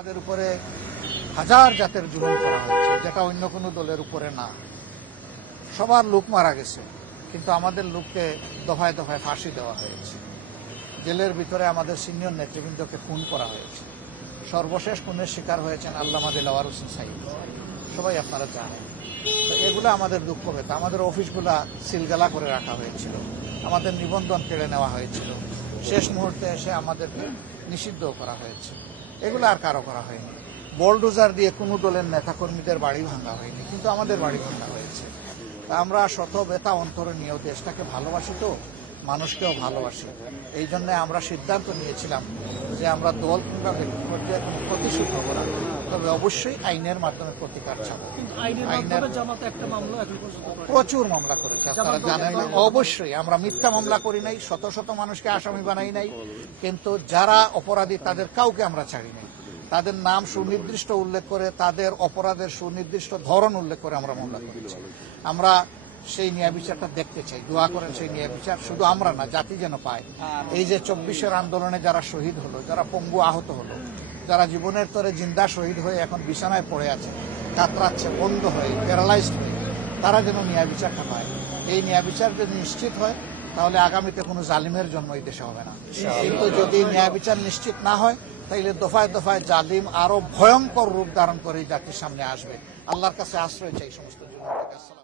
আমাদের উপরে হাজার জাতের জুলুম করা হয়েছে, যেটা অন্য কোনো দলের উপরে না। সবার লোক মারা গেছে, কিন্তু আমাদের লোককে দফায় দফায় ফাঁসি দেওয়া হয়েছে। জেলের ভিতরে আমাদের সিনিয়র নেতৃবৃন্দকে খুন করা হয়েছে। সর্বশেষ খুনের শিকার হয়েছেন আল্লামা দিলওয়ার হোসেন সাঈদ, সবাই আপনারা জানেন। তো এগুলো আমাদের দুঃখ পেত। আমাদের অফিসগুলা সিলগালা করে রাখা হয়েছিল, আমাদের নিবন্ধন কেড়ে নেওয়া হয়েছিল, শেষ মুহূর্তে এসে আমাদেরকে নিষিদ্ধ করা হয়েছে। এগুলো আর কারো করা হয়নি। বোলডোজার দিয়ে কোনো দলের নেতাকর্মীদের বাড়ি ভাঙা হয়নি, কিন্তু আমাদের বাড়ি ভাঙা হয়েছে। তা আমরা শত ব্যথা অন্তরে নিয়েও দেশটাকে ভালোবাসি, তো মানুষকেও ভালোবাসি। এই জন্য আমরা সিদ্ধান্ত নিয়েছিলাম যে আমরা দল কিংবা ব্যক্তি পর্যায়ে কোনো প্রতিশোধ হব না, তবে অবশ্যই আইনের মাধ্যমে প্রতিকার চাবো। প্রচুর মামলা করেছে, আপনারা জানেন। অবশ্যই আমরা মিথ্যা মামলা করি নাই, শত শত মানুষকে আসামি বানাই নাই, কিন্তু যারা অপরাধী তাদের কাউকে আমরা ছাড়ি নাই। তাদের নাম সুনির্দিষ্ট উল্লেখ করে, তাদের অপরাধের সুনির্দিষ্ট ধরন উল্লেখ করে আমরা মামলা করেছি। আমরা সেই ন্যায় বিচারটা দেখতে চাই, দোয়া করেন সেই ন্যায় বিচার শুধু আমরা না, জাতি যেন পায়। এই যে 24-এর আন্দোলনে যারা শহীদ হলো, যারা পঙ্গু আহত হলো, যারা জীবনের তরে জিন্দা শহীদ হয়ে এখন বিছানায় পড়ে আছে, কাতরাচ্ছে, বন্ধ হয়ে, প্যারালাইজড হয়ে, তারা যেন ন্যায় বিচারটা পায়। এই ন্যায় বিচার যদি নিশ্চিত হয়, তাহলে আগামীতে কোনো জালিমের জন্ম এই দেশে হবে না। কিন্তু যদি ন্যায় বিচার নিশ্চিত না হয়, তাইলে দফায় দফায় জালিম আরো ভয়ঙ্কর রূপ ধারণ করে জাতির সামনে আসবে। আল্লাহর কাছে আশ্রয় চাই সমস্ত জীবন থেকে।